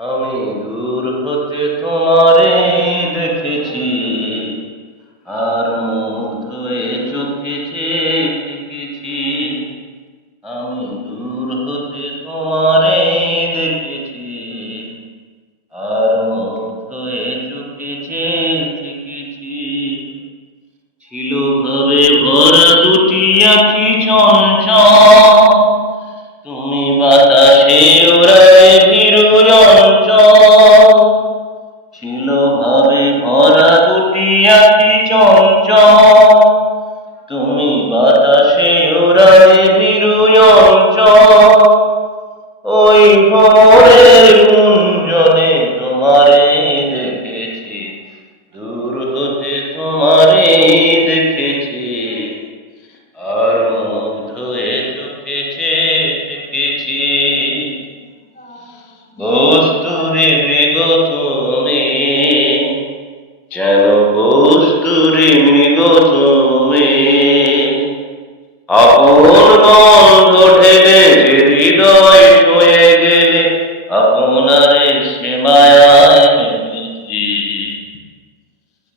আমি দূর হতে তোমারে দেখেছি, আর মুগ্ধ হয়ে চোখে চেয়ে থেকেছি। আমি দূর হতে তোমারে দেখেছি, আর মুগ্ধ হয়ে চোখে চেয়ে থেকেছি। ছিল ভাবে ভরা দুটি আঁখি চঞ্চল, তুমি বাতাসে ওড়ালে ভীরু চঞ্চল। ছিল ভাবে ভরা দুটি আঁখি চঞ্চল, তুমি বাতাসে ওড়ালে ভীরু চঞ্চল। ওই ভোরের গুঞ্জনে তোমারে দেখেছি, দূর হতে তোমারে দেখেছি, আর মুগ্ধ হয়ে চোখে চেয়ে থেকেছি। কস্তুরী মৃগ তুমি, যেন কস্তুরী মৃগ তুমি, আপন গন্ধ ঢেলে হৃদয় ছুঁয়ে গেলে, আপনারে সে মায়ায় মেতেছি।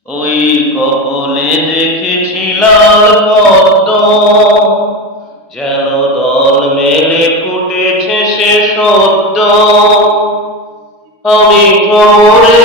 ওই কপলে দেখেছিলাম পদ্ম, যেন দল মেলে ফুটেছে সে সদ্য। আমি ভোরে